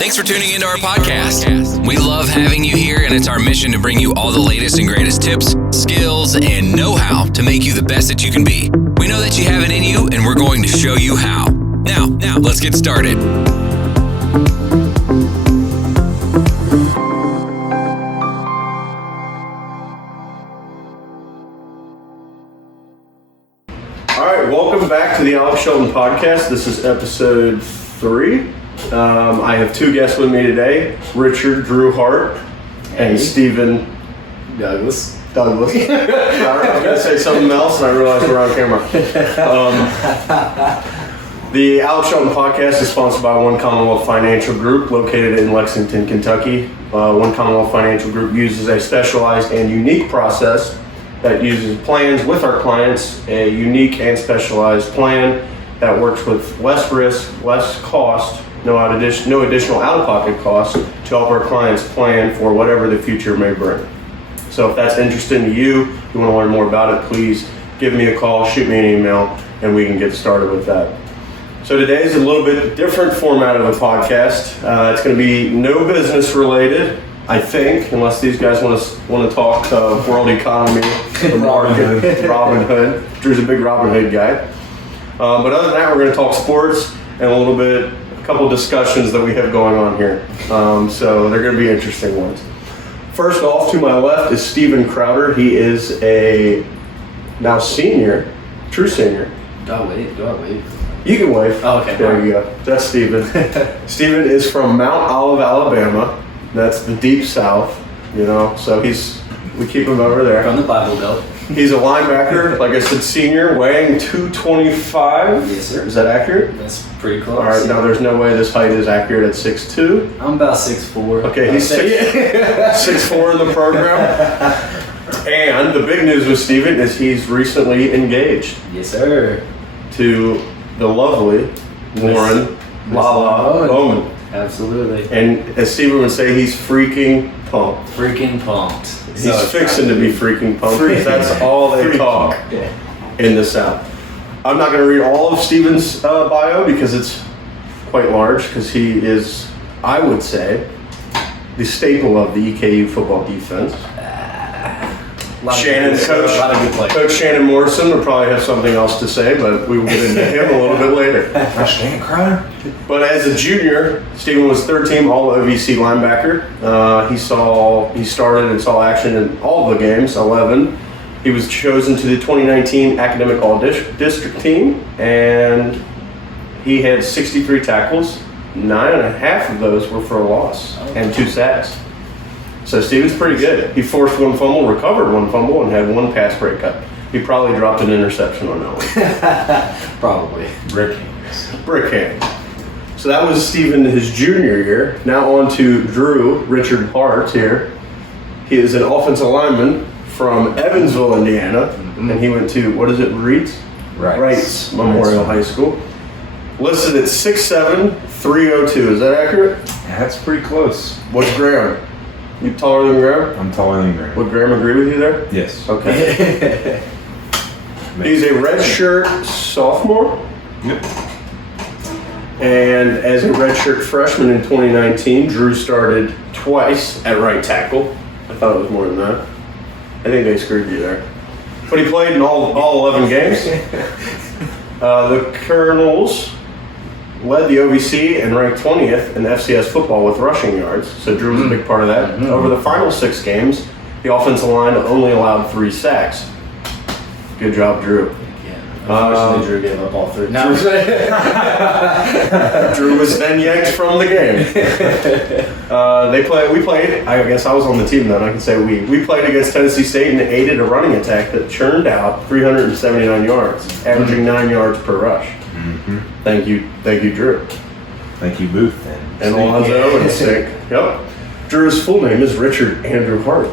Thanks for tuning into our podcast. We love having you here, and it's our mission to bring you all the latest and greatest tips, skills, and know-how to make you the best that you can be. We know that you have it in you, and we're going to show you how. Now, let's get started. All right, welcome back to the Shelton podcast. This is episode 3. I have 2 guests with me today, Richard Drew Hart and Stephen Douglas. I was going to say something else and I realized we're on camera. The Alex Shelton podcast is sponsored by One Commonwealth Financial Group located in Lexington, Kentucky. One Commonwealth Financial Group uses a specialized and unique process that uses plans with our clients, a unique and specialized plan that works with less risk, less cost, no additional out-of-pocket costs to help our clients plan for whatever the future may bring. So if that's interesting to you want to learn more about it, please give me a call, shoot me an email, and we can get started with that. So today is a little bit different format of a podcast. It's going to be no business related, I think, unless these guys want to talk world economy, the market, Robin Hood. Drew's a big Robin Hood guy. But other than that, we're going to talk sports and a couple discussions that we have going on here. So they're going to be interesting ones. First off, to my left is Stephen Crowder. He is a now senior, true senior. Do I wave? You can wave. Oh, okay. There you go. That's Stephen. Stephen is from Mount Olive, Alabama. That's the deep south, so we keep him over there. From the Bible Belt. He's a linebacker, like I said, senior, weighing 225. Yes, sir. Is that accurate? That's pretty close. All right, now there's no way this height is accurate at 6'2". I'm about 6'4". Okay, he's 6'4" in the program. And the big news with Stephen is he's recently engaged. Yes, sir. To the lovely Lauren Lala Bowman. Absolutely. And as Stephen would say, he's freaking pumped. Freaking pumped. He's fixing to be freaking pumped. That's all they talk in the South. I'm not going to read all of Stephen's bio because it's quite large, because he is, I would say, the staple of the EKU football defense. Coach Shannon Morrison will probably have something else to say, but we will get into him a little bit later. But as a junior, Stephen was third team All OVC linebacker. He started and saw action in all of the games, 11. He was chosen to the 2019 Academic All District team, and he had 63 tackles. 9.5 of those were for a loss and 2 sacks. So Stephen's pretty good. He forced 1 fumble, recovered 1 fumble, and had 1 pass breakup. He probably dropped an interception on that one. Probably. Brick hand. So that was Stephen his junior year. Now on to Drew, Richard Hart here. He is an offensive lineman from Evansville, Indiana. Mm-hmm. And he went to, Wrights Memorial High School. Listed at 6'7", 302. Is that accurate? That's pretty close. What's Graham? You taller than Graham? I'm taller than Graham. Would Graham agree with you there? Yes. Okay. He's a redshirt sophomore. Yep. And as a redshirt freshman in 2019, Drew started twice at right tackle. I thought it was more than that. I think they screwed you there. But he played in all 11 games. The Colonels led the OVC and ranked 20th in FCS football with rushing yards. So Drew was a big part of that. Mm-hmm. Over the final 6 games, the offensive line only allowed 3 sacks. Good job, Drew. Unfortunately, Drew gave up all 3. No. Drew was then yanked from the game. We played, I guess I was on the team then, I can say we played against Tennessee State and aided a running attack that churned out 379 yards, averaging 9 yards per rush. Mm-hmm. Thank you, Drew. Thank you, Booth. And Alonzo and Sick. Yep. Drew's full name is Richard Andrew Hart.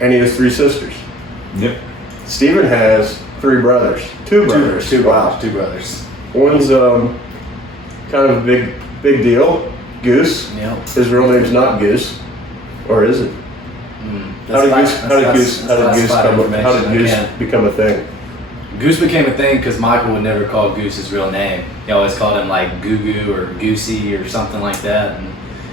And he has 3 sisters. Yep. Stephen has 3 brothers. 2 brothers. Two brothers. One's kind of a big deal. Goose. Yep. His real name's not Goose. Or is it? How did Goose become a thing? Goose became a thing because Michael would never call Goose his real name. He always called him like Goo Goo or Goosey or something like that. And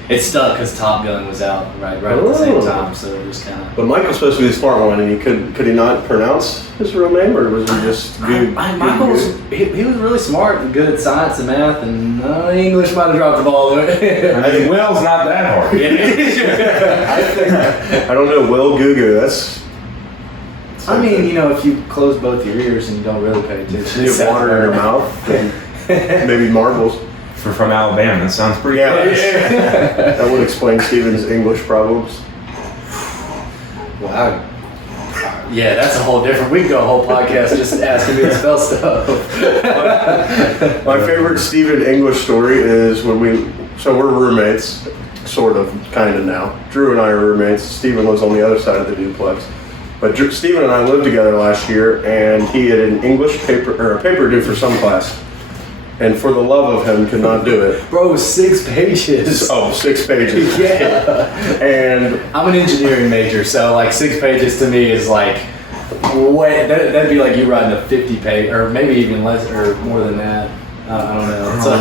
it stuck because Top Gun was out right at the same time, so it was kind of. But Michael's supposed to be the smart one, and he could he not pronounce his real name, or was he just good? Michael was he was really smart and good at science and math, and English might have dropped the ball there. I mean, Will's not that hard. I don't know. Will Gugu. That's. I mean, you know, if you close both your ears and you don't really pay attention, You have water in your mouth, and maybe marbles. From Alabama, that sounds pretty good. That would explain Steven's English problems. Wow. Yeah, that's a whole different. We could go a whole podcast just asking me to spell stuff. My favorite Steven English story is when we're roommates, sort of, kind of now. Drew and I are roommates. Steven lives on the other side of the duplex. But Steven and I lived together last year, and he had an English paper, or a paper due for some class. And for the love of him, could not do it. Bro, 6 pages. Oh, 6 pages. Yeah. And I'm an engineering major, so like 6 pages to me is like, what? That'd be like you writing a 50-page, or maybe even less, or more than that. I don't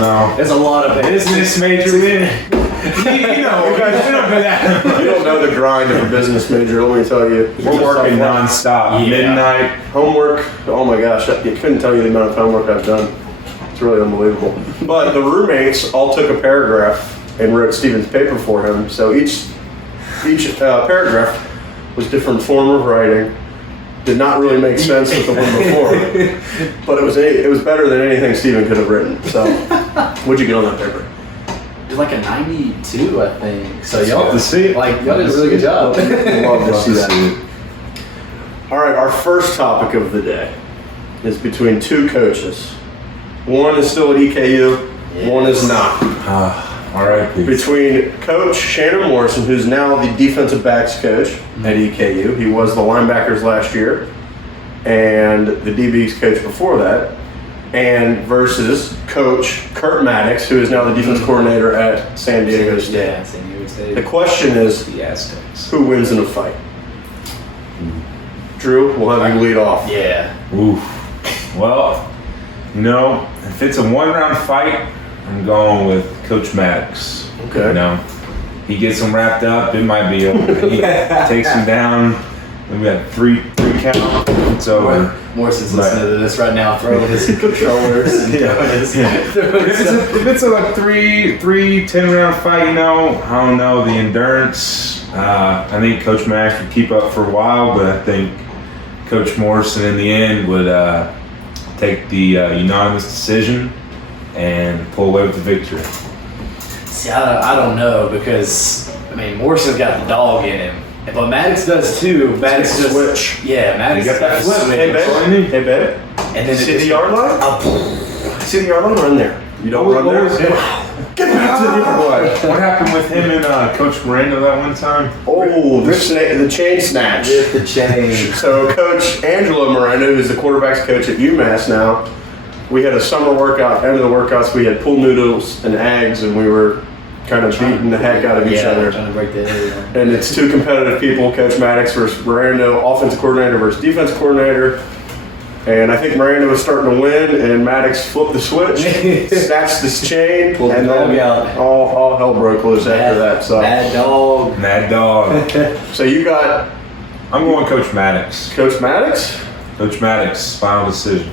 know. It's a lot of pages. Business major, man. You know, you guys don't do that. you don't know the grind of a business major, let me tell you. We're working nonstop. Yeah. Midnight. Homework, oh my gosh, I couldn't tell you the amount of homework I've done. It's really unbelievable. But the roommates all took a paragraph and wrote Steven's paper for him. So each paragraph was different form of writing. Did not really make sense with the one before. But it was better than anything Steven could have written. So what'd you get on that paper? It was like a 92, I think. So y'all Love to see it. Like y'all did a really good job. Love to see that. All right, our first topic of the day is between 2 coaches. One is still at EKU, one is not. All right, Between Coach Shannon Morrison, who's now the defensive backs coach at EKU, he was the linebackers last year, and the DBs coach before that, and versus Coach Kurt Maddox, who is now the defense coordinator at San Diego State. Yeah, San Diego State. The question is, The Aztecs. who wins in a fight? Drew, we'll have you lead off. Yeah. Oof. Well, you know, if it's a 1-round fight, I'm going with Coach Maddox. Okay. You know, he gets him wrapped up. It might be over. He takes him down. We got 3 count. It's over. Morrison's listening to this right now, throwing his controllers and throwing his. If it's a 10-round fight, you know, I don't know the endurance. I think Coach Maddox would keep up for a while, but I think Coach Morrison in the end would take the unanimous decision and pull away with the victory. See, I don't know because I mean Morrison's got the dog in him, but Maddox does too. Maddox just switch. Yeah, Maddox You got that switch. flip, Hey, babe. Hey, babe. And then See the yard line? See the yard line? Run there. You don't run there? Get back to the yard line. What happened with him and Coach Miranda that one time? Oh, the chain snatch. Rip the chain. So Coach Angelo Miranda, who's the quarterback's coach at UMass now, we had a summer workout. End of the workouts, we had pool noodles and eggs, and we were kind of beating the heck out of each other. Trying to break the head. And it's 2 competitive people, Coach Maddox versus Miranda, offensive coordinator versus defense coordinator. And I think Miranda was starting to win, and Maddox flipped the switch, snatched this chain, Pulled the and dog then out. all hell broke loose after that. So, Mad dog. Mad dog. so you got I'm going Coach Maddox. Coach Maddox. Coach Maddox, final decision.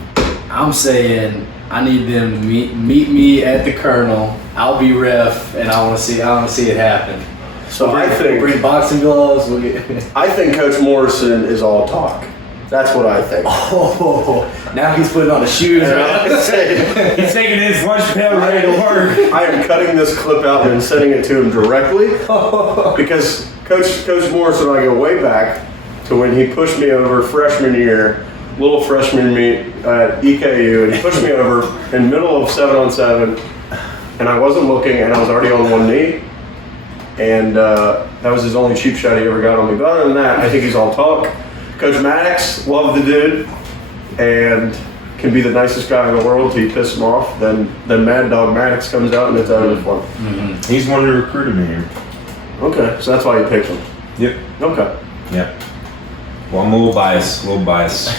I'm saying I need them to meet me at the Colonel. I'll be ref, and I want to see it happen. So I Bring think boxing gloves. We'll get. Coach Morrison is all talk. That's what I think. Oh, now he's putting on the shoes. He's taking his lunch pail ready to work. I am cutting this clip out and sending it to him directly because Coach Morrison and I go way back to when he pushed me over freshman year, little freshman meet at EKU, and he pushed me over in the middle of 7-on-7, and I wasn't looking, and I was already on one knee, and that was his only cheap shot he ever got on me. But other than that, I think he's all talk. Coach Maddox, love the dude, and can be the nicest guy in the world till you piss him off. Then Mad Dog Maddox comes out and it's over for him. Mm-hmm. He's one who recruited me here. Okay, so that's why you picked him. Yep. Okay. Yeah. Well, I'm a little biased.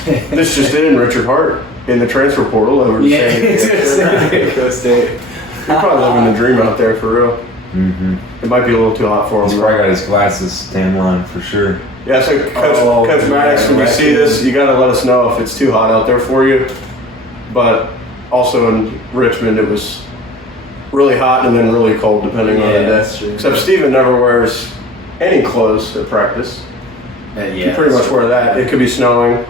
This just in, Richard Hart in the transfer portal over to San Diego State. You're probably living the dream out there for real. Mm-hmm. It might be a little too hot for him. He's probably got his glasses tan line for sure. Yeah, so Coach Maddox, when you see this, you got to let us know if it's too hot out there for you. But also in Richmond, it was really hot and then really cold depending on the day. That's true. Except Steven never wears any clothes at practice. You pretty much wear that. It could be snowing.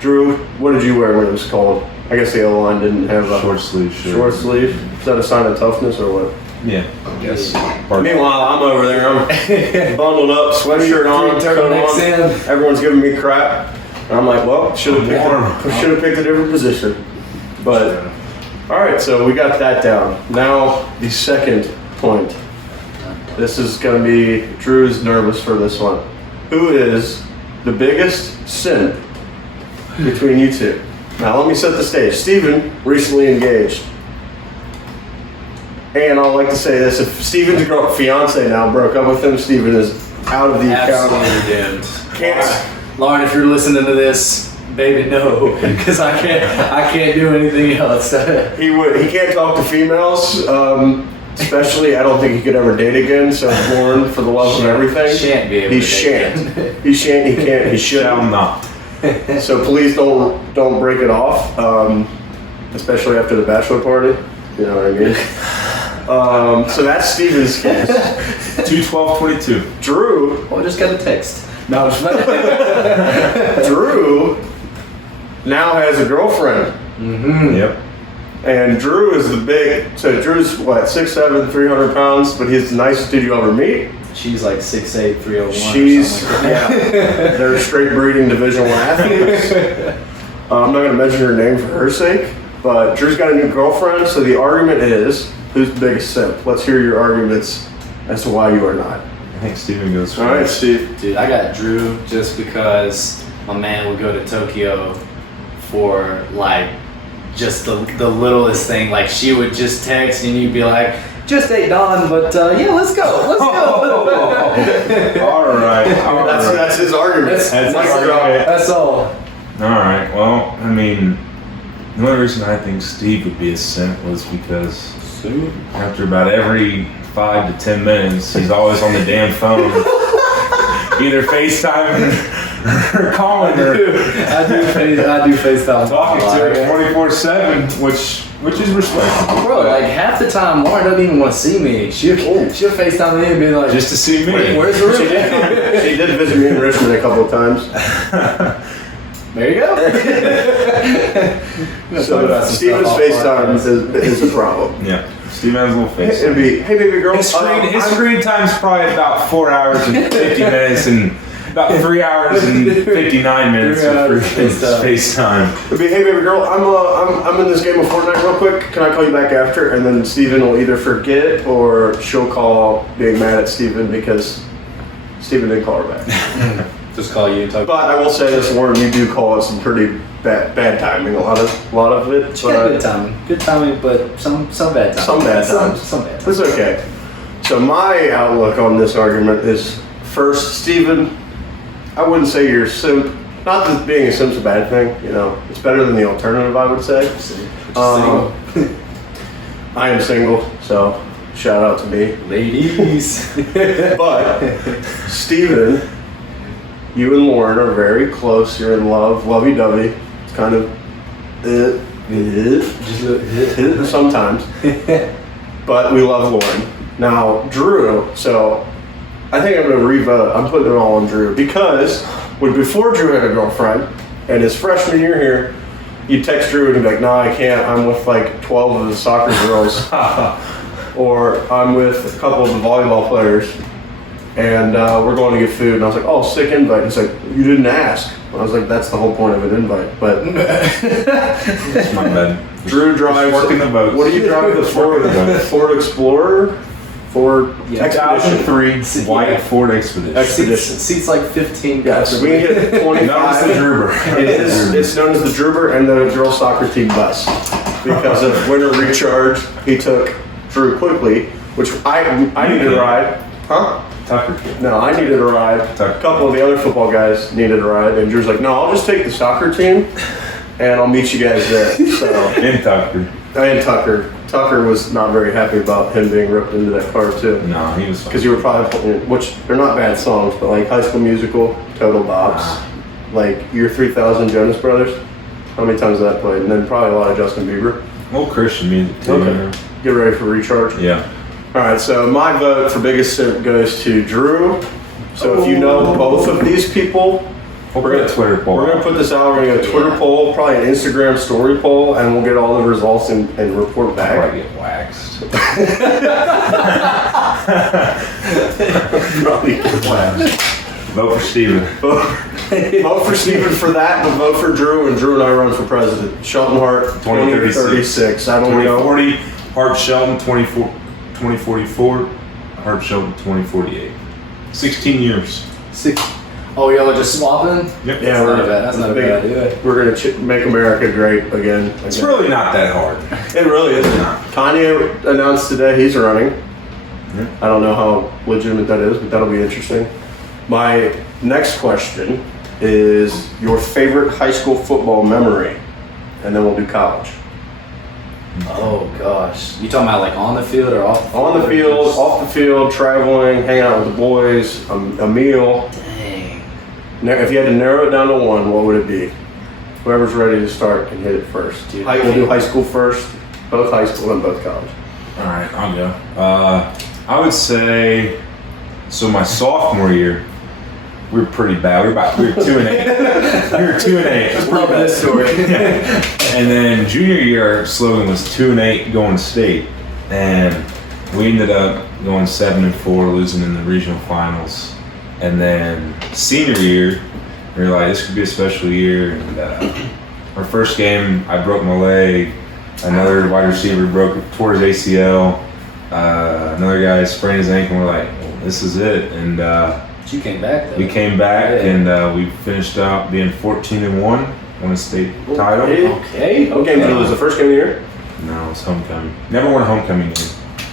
Drew, what did you wear when it was cold? I guess the O-line didn't have a short sleeve shirt. Short sleeve? Is that a sign of toughness or what? Yeah, I guess. Meanwhile, I'm over there. I'm bundled up, sweatshirt on, turtlenecks in. Everyone's giving me crap. And I'm like, well, should have picked a different position. But, all right, so we got that down. Now, the second point. This is going to be, Drew's nervous for this one. Who is the biggest simp between you two? Now, let me set the stage. Steven recently engaged. And I'd like to say this, if Steven's fiance now broke up with him, Steven is out of the account. Absolutely doomed. Lauren, if you're listening to this, baby, no, because I can't do anything else. He can't talk to females, especially I don't think he could ever date again, so born for the love of everything. Shan't be able he to shan't. date again. He shan't, he can't, he shall not. So please don't break it off, especially after the bachelor party. You know what I mean? So that's Steven's case. 2/12/22. Drew. Well, I just got a text. No, Drew now has a girlfriend. Mm-hmm. Yep. And Drew is so Drew's what, 6'7", 300 pounds, but he's the nicest dude you ever meet. She's like 6'8", 301. She's, or something like that. yeah, they're straight breeding Division I athletes. I'm not going to mention her name for her sake, but Drew's got a new girlfriend, so the argument is, who's the biggest simp? Let's hear your arguments as to why you are not. I think Steven goes first. All right, Steve. Dude, I got Drew just because my man would go to Tokyo for like just the littlest thing. Like she would just text and you'd be like, just ate Dawn, but yeah, let's go. All right. That's his argument. That's all. All right. Well, I mean, the only reason I think Steve would be a simp was because after about every 5 to 10 minutes, he's always on the damn phone, either FaceTiming or calling her. I do FaceTime. Talking to her 24/7, which is respectable. Bro, like half the time, Lauren doesn't even want to see me. She'll FaceTime me and be like, just to see me. Where's the room? She did visit me in Richmond a couple of times. There you go. So Steven's FaceTime is a problem. Yeah. Steve has a little face. It'd be, hey baby girl. His screen time's probably about 4 hours and 50 minutes and about 3 hours and 59 minutes of FaceTime. It'd be, hey baby girl, I'm in this game of Fortnite real quick. Can I call you back after? And then Steven will either forget or she'll call being mad at Steven because Steven didn't call her back. Just call you and talk. But I will say this, Warren, you do call it some pretty bad timing. A lot of it. She got good timing, but some bad timing. Some bad times. Some bad times. It's okay. So my outlook on this argument is, first, Steven, I wouldn't say you're a simp. Not that being a simp's a bad thing. You know, it's better than the alternative, I would say. I am single, so shout out to me, ladies. But Steven, you and Lauren are very close. You're in love, lovey-dovey. It's kind of sometimes. But we love Lauren. Now, Drew, so I think I'm going to revote. I'm putting it all on Drew. Because before Drew had a girlfriend, and his freshman year here, you'd text Drew and he'd be like, no, I can't. I'm with like 12 of the soccer girls. Or I'm with a couple of the volleyball players. And we're going to get food. And I was like, oh, sick invite. He's like, you didn't ask. I was like, that's the whole point of an invite. But That's my bad. Drew drives. Working the boats. What do you drive? The Ford Explorer? Ford Expedition. 2003 white Ford Expedition. Seats like 15 Yeah, guys. so we hit 25. Known as the Druber. It's known as the Druber and the girls soccer team bus. Because of winter recharge, he took Drew quickly, which I need to ride. Huh? Tucker. No, I needed a ride. Tucker. A couple of the other football guys needed a ride, and Drew's like, no, I'll just take the soccer team, and I'll meet you guys there. So, And Tucker. and Tucker. Tucker was not very happy about him being ripped into that car too. No, he was. Because you were probably playing, which they're not bad songs, but like High School Musical, Total Bops, like Year 3000 Jonas Brothers. How many times has that played? And then probably a lot of Justin Bieber. Old Christian music too. Okay. Get ready for recharge. Yeah. All right, so my vote for biggest sip goes to Drew. So if you know both of these people, We're gonna Twitter poll. we're gonna put this out. We're gonna go Twitter poll, probably an Instagram story poll, and we'll get all the results and report back. Probably get waxed. Probably get waxed. Vote for Steven. Vote for Steven for that, but vote for Drew, and Drew and I run for president. Shelton Hart, 2036. I don't know. 2040, Hart Shelton, 2044, Hart Shelton, 2048. 16 years. Oh, y'all are just swapping? Yep. Yeah, That's not a bad idea. We're gonna make America great again. It's really not that hard. It really is. Kanye announced today he's running. I don't know how legitimate that is, but that'll be interesting. My next question is your favorite high school football memory, and then we'll do college. Oh gosh, you talking about like on the field or off? On the field, off the field, traveling, hanging out with the boys, a meal. Dang. If you had to narrow it down to one, what would it be? Whoever's ready to start can hit it first. Dude, We'll do high school first, both high school and both college. All right, I'll go. I would say, so my sophomore year, we were pretty bad. We were 2-8. We were 2-8. Love that story. And then junior year, our slogan was 2-8 going state, and we ended up going 7-4, losing in the regional finals. And then senior year, we were like, this could be a special year. And our first game, I broke my leg. Another wide receiver tore his ACL. Another guy sprained his ankle. We're like, well, this is it. And You came back though. we came back, Yeah. and we finished out being 14-1, won a state title. Okay. What game did you lose? The first game of the year? No, it's homecoming. Never won a homecoming game.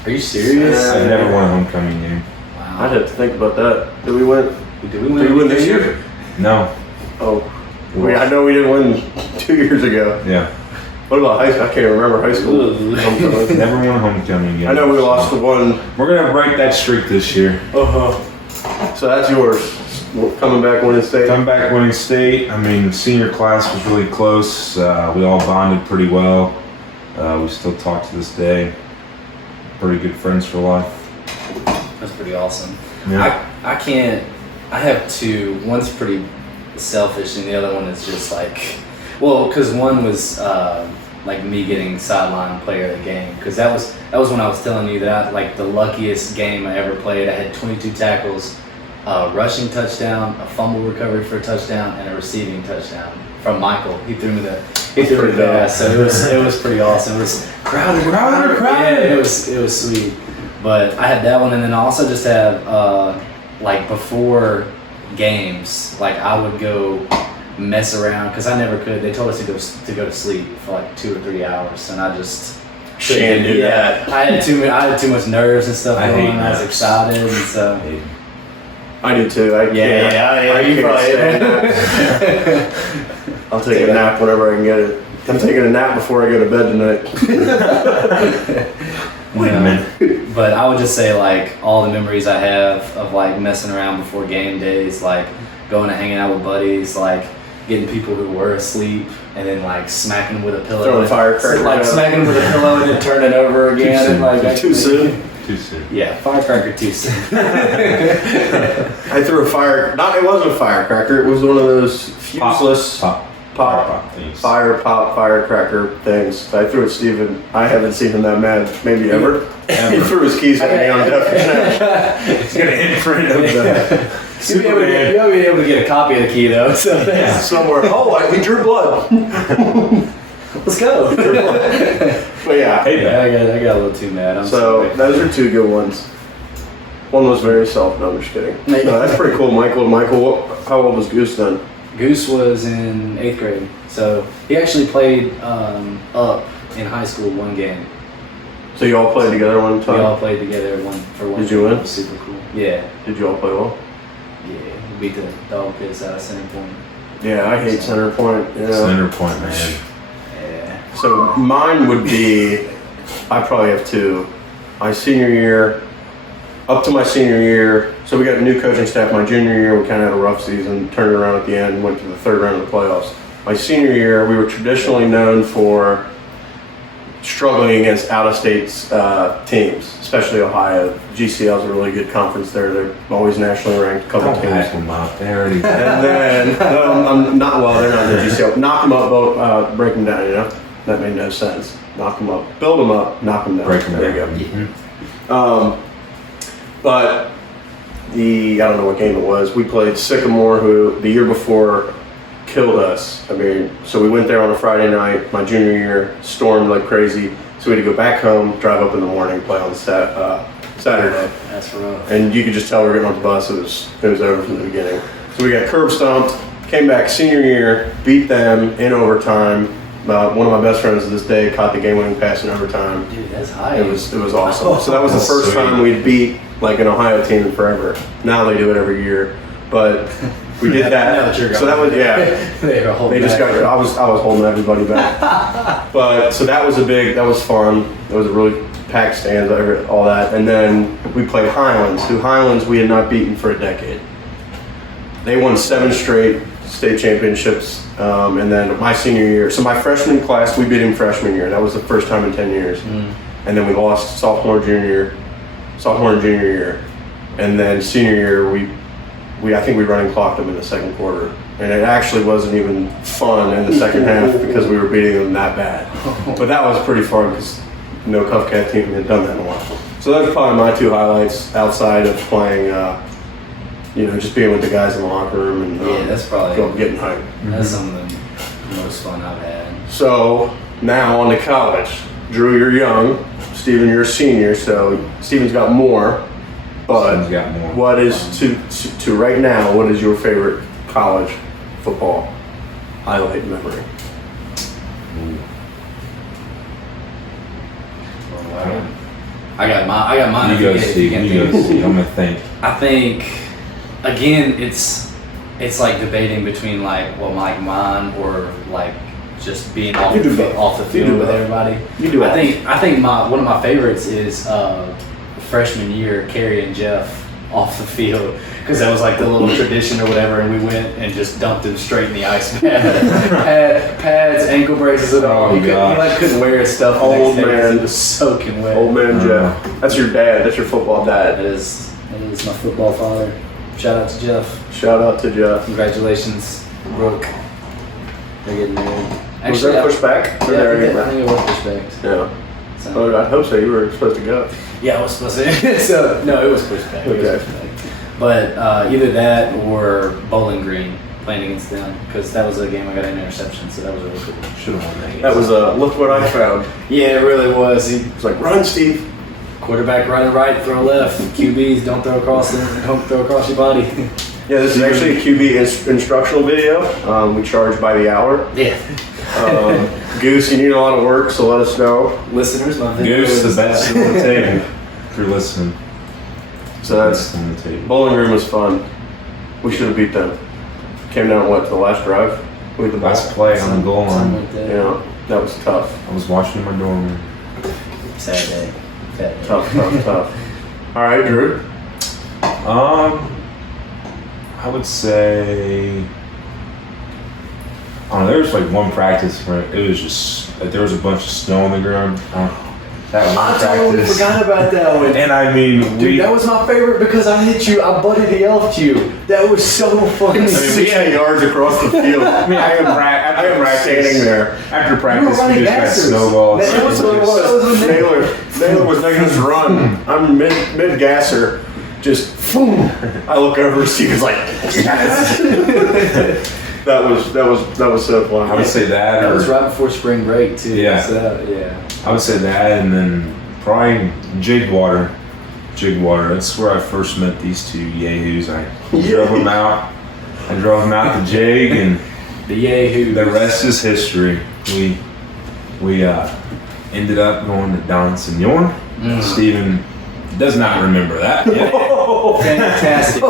Are you serious? I've never won a homecoming game. Wow. I'd have to think about that. Did we win? Did we Did we win this year? No. Oh, I know we didn't win 2 years ago. Yeah. What about high school? I can't remember high school. Ooh. Homecoming. Never won a homecoming game. I know we lost the one. We're gonna break that streak this year. So that's yours. Coming back winning state. Come back winning state. I mean, senior class was really close. We all bonded pretty well. We still talk to this day. Pretty good friends for life. That's pretty awesome. Yeah. I can't. I have two. One's pretty selfish, and the other one is just like, well, because one was like me getting sideline player of the game, because that was when I was telling you that I, like the luckiest game I ever played. I had 22 tackles, a rushing touchdown, a fumble recovery for a touchdown, and a receiving touchdown from Michael. He threw me the pass, so it was pretty awesome. It was crowded. Yeah, it was sweet. But I had that one, and then I also just have like before games, like I would go mess around because I never could. They told us to go to sleep for like 2 or 3 hours, and I just Can't do that. I had too much nerves and stuff I going. hate I was nerves. excited, and so I do too. I you can't stand probably. it. I'll take a nap whenever I can get it. I'm taking a nap before I go to bed tonight. Wait a minute. But I would just say like all the memories I have of like messing around before game days, like going and hanging out with buddies, like getting people who were asleep and then like smacking them with a pillow. Throwing firecrackers Like out. smacking them with a pillow and then turning it over again. soon. And like Too soon. Too soon. Yeah, firecracker too soon. I threw a fire. It wasn't a firecracker. It was one of those fuseless Pop. Things. firecracker things. I threw at Steven. I haven't seen him that mad, maybe ever. He threw his keys at me on death. It's gonna imprint of the You'll be able to get a copy of the key though. So thanks. Somewhere. Oh, he drew blood. Let's go. But yeah. Hey, Yeah, I got a little too mad. I'm So sorry. those are two good ones. One was very soft. No, I'm just kidding. No, that's pretty cool. Michael, how old was Goose then? Goose was in 8th grade, so he actually played up in high school one game. So you all played together one We time? all played together for one. Did you win? It was super cool. Yeah. Did you all play well? Yeah. We beat the dog piss out of Center Point. Yeah, I hate center point. Yeah. Center Point, man. Yeah. So mine would be, I probably have two. My senior year, up to my senior year, so we got a new coaching staff. My junior year, we kind of had a rough season, turned it around at the end, went to the third round of the playoffs. My senior year, we were traditionally known for struggling against out-of-state teams, especially Ohio. GCL is a really good conference there. They're always nationally ranked, a couple Don't teams. hype them up. They already. And then, I'm not, well, they're not in the GCL. Knock them up, break them down, you know? That made no sense. Knock them up, build them up, knock them down. Break them there down. you go. But I don't know what game it was. We played Sycamore, who the year before killed us. I mean, so we went there on a Friday night, my junior year, stormed like crazy. So we had to go back home, drive up in the morning, play on Saturday. That's rough. And you could just tell we were getting off the bus. It was over from the beginning. So we got curb stomped, came back senior year, beat them in overtime. One of my best friends to this day caught the game-winning pass in overtime. Dude, that's high. It was awesome. So that was the That's first sweet. time we'd beat like an Ohio team in forever. Now they do it every year, but we did that. So that was they were holding They just back. got. I was holding everybody back. But so that was that was fun. It was a really packed stands, all that, and then we played Highlands. Who Highlands we had not beaten for a decade. They won 7 straight state championships, and then my senior year. So my freshman class, we beat him freshman year. That was the first time in 10 years. And then we lost sophomore and junior year, and then senior year I think we running clocked them in the second quarter, and it actually wasn't even fun in the second half because we were beating them that bad. But that was pretty fun because no Cuff Cat team had done that in a while. So those are probably my 2 highlights outside of playing, just being with the guys in the locker room and Yeah, that's probably getting hyped. that's some of the most fun I've had. So now on to college. Drew, you're young. Steven, you're a senior, so Steven's got more. But Steven's got more. what is to right now? What is your favorite college football highlight memory? I got mine. You go, if Steve. can't You think go, of it. Steve. I'm gonna think. I think, again, it's like debating between like mine or like just being off You do the both. off the You field do with both. everybody. You do I both. think one of my favorites is freshman year, Carrie and Jeff off the field, because that was like the little tradition or whatever, and we went and just dumped him straight in the ice pad. Pads, ankle braces, and all. Oh, He couldn't wear his stuff. the Old next day 'cause man. it was soaking wet. Old man Jeff. That's your dad. That's your football That dad. is my football father. Shout out to Jeff. Shout out to Jeff. Congratulations, Brooke. They're getting married. Was there pushback? I think it was respect. Yeah. So, Oh, I hope so. You were supposed to go. yeah, I was supposed to. So no, it was pushback. It was Okay. pushback. But either that or Bowling Green, playing against them, because that was a game I got an interception, so that was really cool. Should have won that game. That was look what I found. Yeah, it really was. It's like run, Steve. Quarterback running right, throw left. QBs don't throw across your body. Yeah, this is actually a QB instructional video. We charge by the hour. Yeah. Goose, you need a lot of work, so let us know. Listeners, my Goose, the best on the table. If you're listening, So that's best on the table. Bowling Green was fun. We should have beat them. Came down to the last drive with the Last play on the goal Something line. like that. Yeah, that was tough. I was watching in my dorm room. Sad day. Tough. All right, Drew. I would say, I don't know, there was like one practice where it was just, like, there was a bunch of snow on the ground. That one I totally practice. forgot about that one. And I mean, Dude, that was my favorite because I hit you. I butted the elf you. That was so funny. 60 yards across the field. I mean, I am standing there. After practice, we running just got gassers. snowballs. That was what it was. Naylor was making us run. I'm mid gasser, just boom. I look over, Steve is like, yes. that was so fun. I would say that, That or was right before spring break too. Yeah. So, yeah. I would say that, and then probably Jigwater. That's where I first met these two yahoos. I drove them out. I drove them out to Jig, and The Yahoo. the rest is history. We ended up going to Don Senor. Steven Does not remember that. Fantastic. He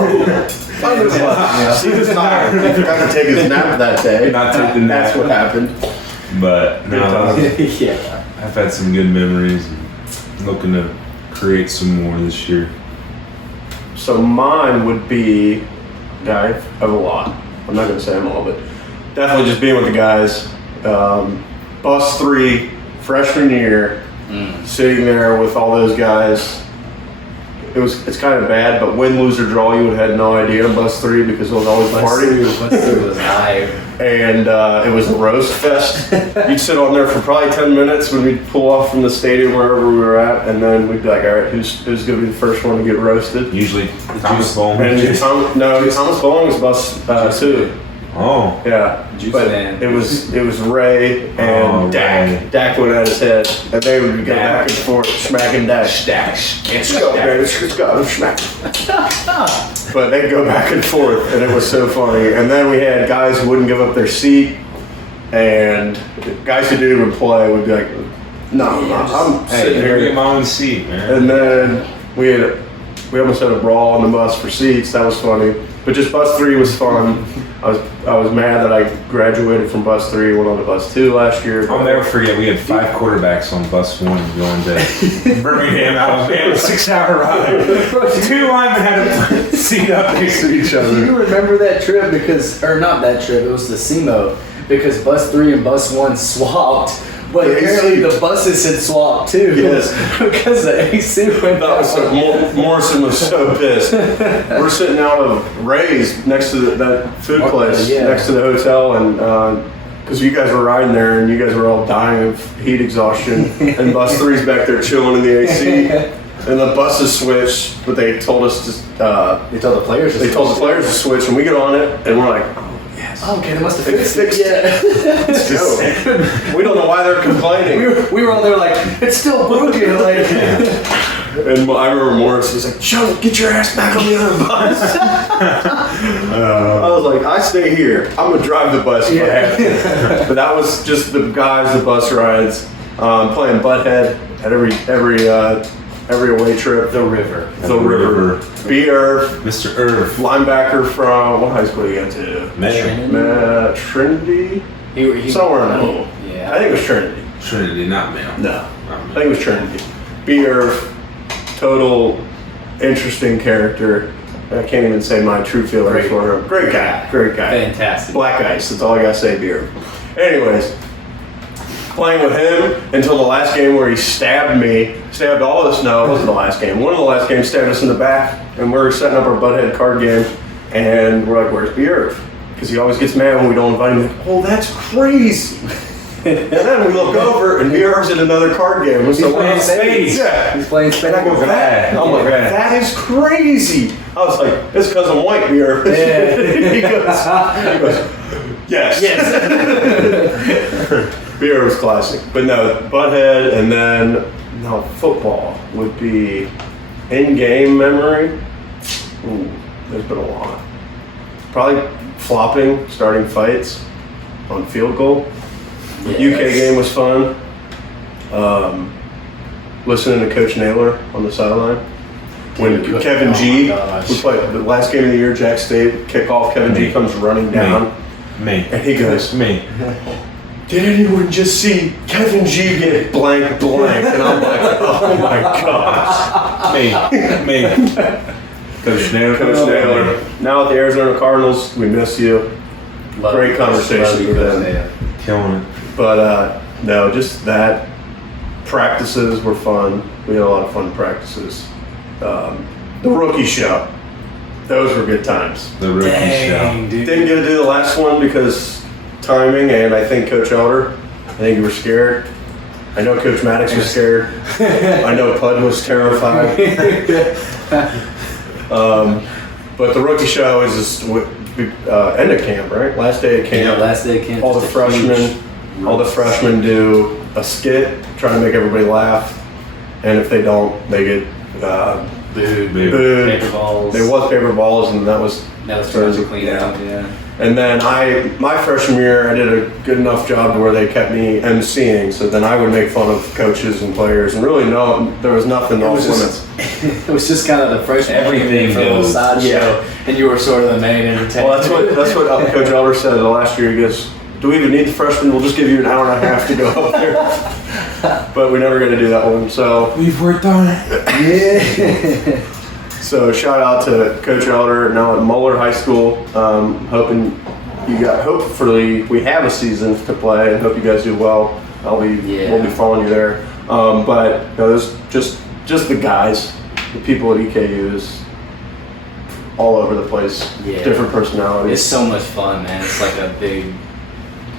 was tired. He forgot to take his nap that day. Not take the nap. That's what happened. But no, Yeah. I've had some good memories and looking to create some more this year. So mine would be, I have a lot. I'm not going to say them all, but definitely just being with the guys. Bus 3, freshman year, sitting there with all those guys. It's kind of bad, but win, lose, or draw, you would have had no idea in Bus 3 because it was always a party. Bus 3 was hype. And it was a roast fest. You'd sit on there for probably 10 minutes when we'd pull off from the stadium wherever we were at, and then we'd be like, all right, who's going to be the first one to get roasted? Usually Thomas Bowman. And Thomas Bowman was Bus 2. Oh. Yeah, Juice but Man. it was Ray and Dak. Ray. Dak went at his head, and they would go back and forth, smacking Dak. Let's go, baby. Let's go, smack. But they'd go back and forth, and it was so funny. And then we had guys who wouldn't give up their seat, and guys who didn't even play would be like, "No, I'm sitting Get here." my own seat, man. And then we almost had a brawl on the bus for seats. That was funny. But just Bus 3 was fun. I was mad that I graduated from Bus 3, went on to Bus 2 last year. I'll never forget, we had 5 quarterbacks on Bus 1 going to Birmingham, Alabama, 6-hour ride. 2 linemen had to seat up next to each Do other. you remember that trip? Or not that trip, it was the SEMO. Because Bus 3 and Bus 1 swapped. But apparently the buses had swapped too. Yes. Because the AC went That was so, Morrison was so pissed. We're sitting out of Ray's next to that food place, next to the hotel, and because you guys were riding there and you guys were all dying of heat exhaustion, and Bus 3's back there chilling in the AC, and the buses switched, but they told us to. They told the players to They told the players to switch, and we get on it, and we're like, Oh, okay, they must have Fixed fixed it. Yeah. we don't know why they're complaining. we were all there like, it's still broken. Like, And I remember Morris, he's like, "Joe, get your ass back on the other bus." I was like, "I stay here. I'm gonna drive the bus if I have to." But that was just the guys, the bus rides, playing butthead at every away trip. the river. The river. B. Irv, Mr. Irv. linebacker from what high school you got to? Trinity. He Somewhere in the middle. Yeah. I think it was Trinity. Trinity, not male. No, I think it was Trinity. B. Irv, total interesting character. I can't even say my true feelings for him. Great guy. Fantastic. Black ice. That's all I gotta say, B. Irv. Anyways, playing with him until the last game where he stabbed all of us. No, it wasn't the last game. One of the last games stabbed us in the back, and we're setting up our butthead card game, and we're like, "Where's B. Irv?" Because he always gets mad when we don't invite him. Like, "Oh, that's crazy." And then we look over, and B. Irv's in another card game. He's playing spades. Yeah. He's playing spades. And I go, I'm like, that is crazy. I was like, it's because I'm white, B. Irv. Yeah. he goes, yes. B. Irv was classic. But no, butthead, and then, football would be in-game memory. Ooh, there's been a lot. Probably flopping, starting fights on field goal. The UK game was fun. Listening to Coach Naylor on the sideline. When Kevin G, we played the last game of the year, Jack State, kickoff, Kevin G comes running down. Me. And he goes, Me. "Did anyone just see Kevin G get blank blank?" And I'm like, "Oh my gosh." Me. Coach Naylor. Coach Naylor. Now at the Arizona Cardinals, we miss you. Great conversation with them. Killing it. But no, just that. Practices were fun. We had a lot of fun practices. The rookie show. Those were good times. The rookie show. Dude. Didn't get to do the last one because timing, and I think Coach Elder, I think you were scared. I know Coach Maddox was scared. I know Pud was terrified. But the rookie show is just end of camp, right? Last day of camp. Yeah, last day of camp. All the freshmen do a skit, trying to make everybody laugh, and if they don't, they get booed. Paper balls. There was paper balls, and that was trying to clean out. Yeah. And then my freshman year, I did a good enough job to where they kept me emceeing. So then I would make fun of coaches and players, and really there was nothing off limits. it was just kind of the freshman Everything for a little goes. sideshow, and you were sort of the main entertainer. Well, that's what Coach Elder said the last year. He goes, "Do we even need the freshmen? We'll just give you an hour and a half to go up there." But we never got to do that one. So We've worked on it. Yeah. So shout out to Coach Elder now at Muller High School. Hopefully we have a season to play, and hope you guys do well. We'll be following you there. But there's just the guys, the people at EKU is all over the place. Yeah. Different personalities. It's so much fun, man. It's like a big,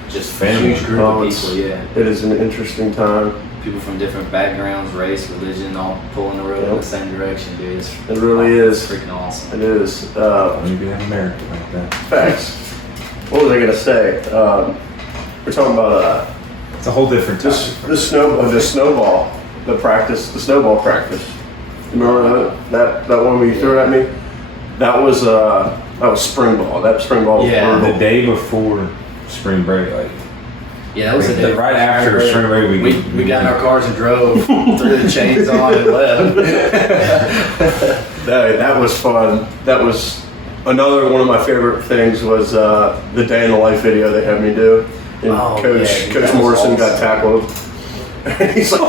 just Family. huge group of people. Yeah. It is an interesting time. People from different backgrounds, race, religion, all pulling the road in the same direction, dude. It really is. Freaking awesome. It is. Maybe in America like that. Facts. What was I gonna say? We're talking about It's a whole different the topic. snowball practice. You remember that one where you threw it at me? That was spring ball. That spring ball was Yeah. brutal. The day before spring break, like Yeah, that was the day. right after spring break, We got in our cars and drove, threw the chains on and left. That was fun. That was another one of my favorite things was the day in the life video they had me do. And Coach that Morrison was got tackled. He's like, I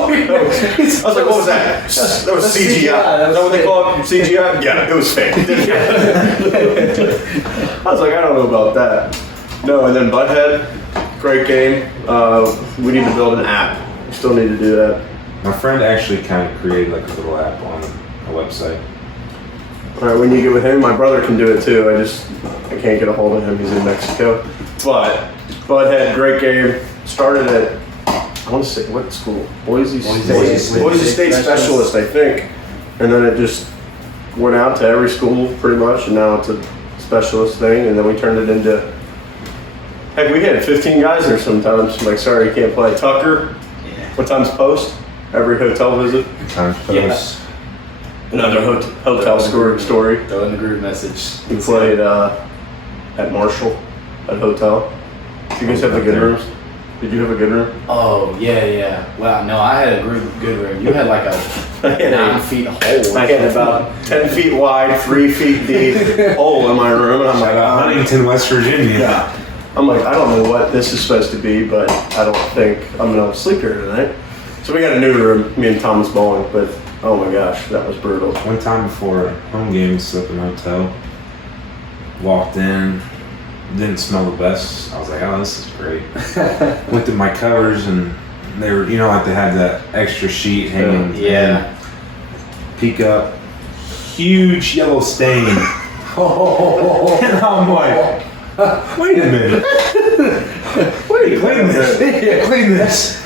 was like, what was that? That was CGI. Is that what they call it? CGI? Yeah, it was fake. I was like, I don't know about that. No, and then Butthead, great game. We need to build an app. We still need to do that. my friend actually kind of created like a little app on a website. All right, when you get with him, my brother can do it too. I can't get a hold of him. He's in Mexico. But Butthead, great game. Started at, I want to say, what school? Boise State Specialist, I think. And then it just went out to every school pretty much, and now it's a specialist thing. And then we turned it into, heck, we had 15 guys there sometimes. I'm like, sorry, you can't play. Tucker, what time's post? Every hotel visit. Times post. Another hotel story. Throw in the group message. We played at Marshall, at hotel. Did you guys have the good rooms? Did you have a good room? Oh, yeah. Well, no, I had a good room. You had like a 9 feet hole. I had about 10 feet wide, 3 feet deep hole in my room, and I'm like, Huntington, West Virginia. yeah. I'm like, I don't know what this is supposed to be, but I don't think I'm gonna sleep here tonight. So we got a new room, me and Thomas bowling, but oh my gosh, that was brutal. One time before a home game, slept in a hotel. Walked in, didn't smell the best. I was like, oh, this is great. Looked at my covers and they were, like they had that extra sheet hanging. Yeah. Peek up, huge yellow stain. And I'm like, wait a minute. Clean this.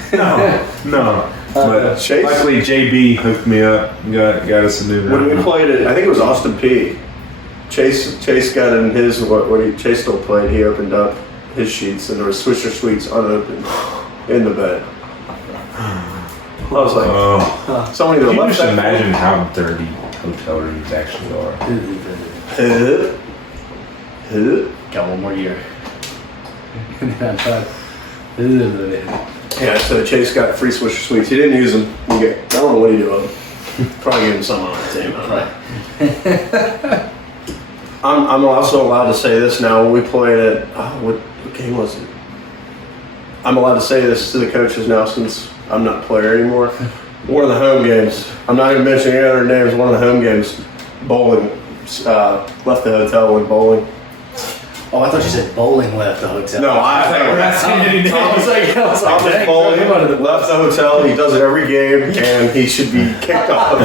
No. But Chase? luckily JB hooked me up, got us a new room. When we played it, I think it was Austin P. Chase got in his, Chase still played, he opened up his sheets and there was Swisher Sweets unopened in the bed. I was like, somebody that You left just that imagine how dirty hotel rooms actually are. Got one more year. Yeah, so Chase got free Swisher Sweets. He didn't use them. I don't know what he did with them. Probably gave him some on the team. I'm also allowed to say this now. When we played at, what game was it? I'm allowed to say this to the coaches now since I'm not a player anymore. One of the home games, I'm not even mentioning any other names, one of the home games, bowling, left the hotel, went bowling. Oh, I thought you said bowling left the hotel. No, I was like, Thomas dang, Bowling throw him under the left the hotel. He does it every game, and he should be kicked off.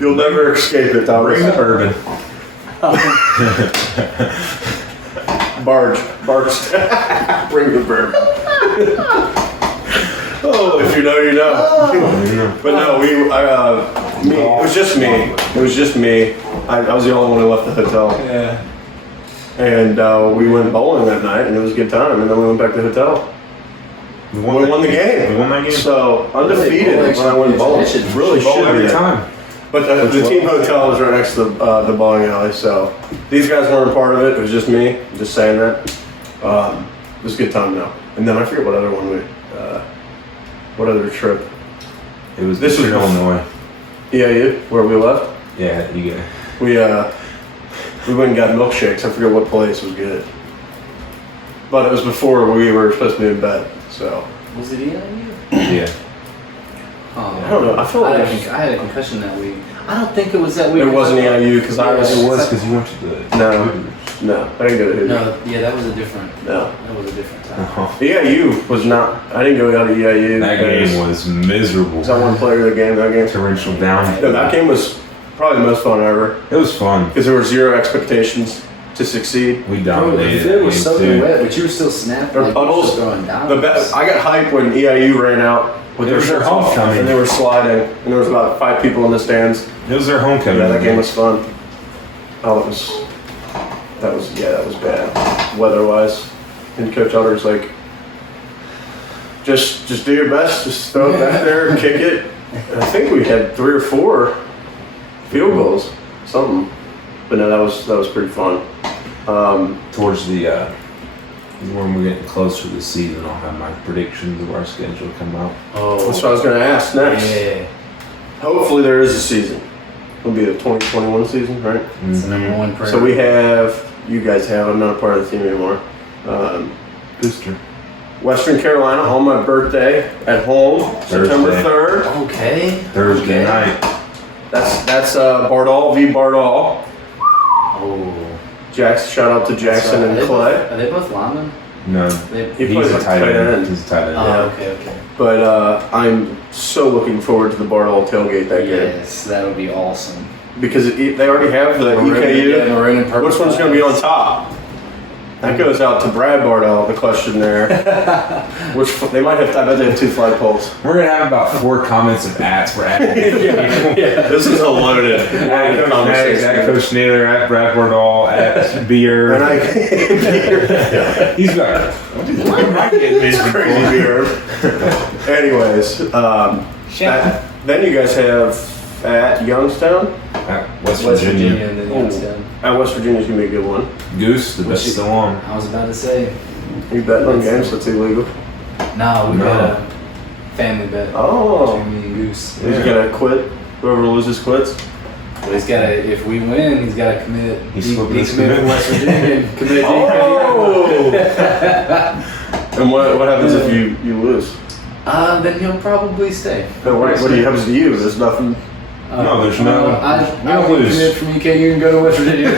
You'll never escape it, Thomas. Bring the bourbon. Barge. Bring the bourbon. Oh, if you know, you know. But no, it was just me. I was the only one who left the hotel. Yeah. And we went bowling that night, and it was a good time. And then we went back to the hotel. We won the game. We won that game. So undefeated when I went bowling. Really Bowl should every be. time. But the team hotel was right next to the bowling alley. So these guys weren't part of it. It was just me. Just saying that. It was a good time now. And then I forget what other one what other trip. It was This was Illinois. EIU, where we left. Yeah, you get. We went and got milkshakes. I forget what place was good, but it was before we were supposed to be in bed. So Was it EIU? Yeah. Oh, I don't know. I feel like I had a concussion that week. I don't think it was that week. it wasn't EIU because I was. It was because you went to the. No, I didn't go to Hoosier. No, yeah, that was a different. No. That was a different time. Uh-huh. EIU was not. I didn't go out to EIU. That because- game was miserable. because I wanted to play the game. That game. Torrential down. No, that game was probably the most fun ever It was fun. because there were zero expectations to succeed. We Bro, the dominated. field was that soaking game, too. wet, but you were still snapping. Their like you were puddles. just throwing down. The best. I got hyped when EIU ran out with It their was their shirts off homecoming. and they were sliding, and there was about 5 people in the stands. It was their homecoming. Yeah, that game was fun. Oh, that was bad, weather-wise. And Coach Elder's like, just do your best, just throw it back there and kick it. And I think we had 3 or 4 field goals, something. But no, that was pretty fun. Towards the when we're getting closer to the season, I'll have my predictions of our schedule come out. Oh, That's what I was going to ask next. yeah. Hopefully there is a season. It'll be the 2021 season, right? It's the number one prayer. So we have, you guys have, I'm not a part of the team anymore. Booster. Western Carolina on my birthday at home, September Thursday. 3rd. Okay. Thursday Okay. night. That's Bardall v. Bardall. Oh. Shout out to Jackson and Clay. Are they both linemen? No. He He's plays a like tight tight end. end. He's a tight end. Oh, okay. But I'm so looking forward to the Bardall tailgate that game Yes, that would be awesome. because they already have the EKU. maroon and purple. Which one's going to be on top? That goes out to Brad Bardall, the question there. They might have, I bet they have 2 flagpoles. We're gonna have about 4 comments of ats. We're at This is a loaded Coach Maddox, conversation. at Coach Naylor, at Brad Bardall, at Beer. And He's got. Why am I getting this crazy beer. Anyways, then you guys have at Youngstown. At West West Virginia Virginia. and then Oh. Youngstown. At West Virginia's gonna be a good one. Goose, the best you- still on. I was about to say. You betting on games that's illegal. No, we No. got a family bet. Oh, Between me and Goose. he's gonna quit. Whoever loses quits. But he's got to. If we win, he's got to commit. He's He flipping his committed to commitment. West Virginia. and Commit. Oh! And what happens if you lose? Then he'll probably stay. What happens to you? There's nothing. No, there's no- I we don't will lose. commit from UKU and go to West Virginia.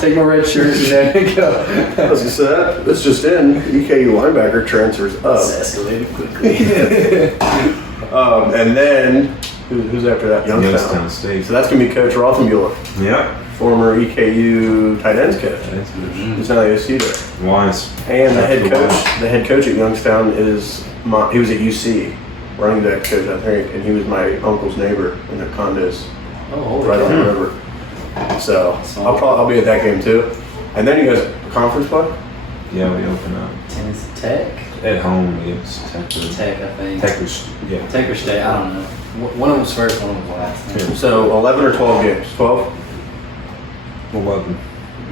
Take my red shirt and then go. As you said, this just in. EKU linebacker transfers up. It's escalated quickly. And then who's after that? Youngstown State. So that's gonna be Coach Rothenbuehler, Yep. former EKU tight ends coach. That's good. He's now the OC there. Wise. And the head After coach, Wise. the head coach at Youngstown is he was at UC, running back coach I think, and he was my uncle's neighbor in their condos Oh, holy right on cow. the river. So I'll be at that game too. And then you guys conference play? Yeah, we open up Tennessee Tech? at home against Texas. Tech, I think. Texas. Yeah. Tech or State, I don't know. One of them's first, one of them's last. Yeah. So 11 or 12 games? 12? 11.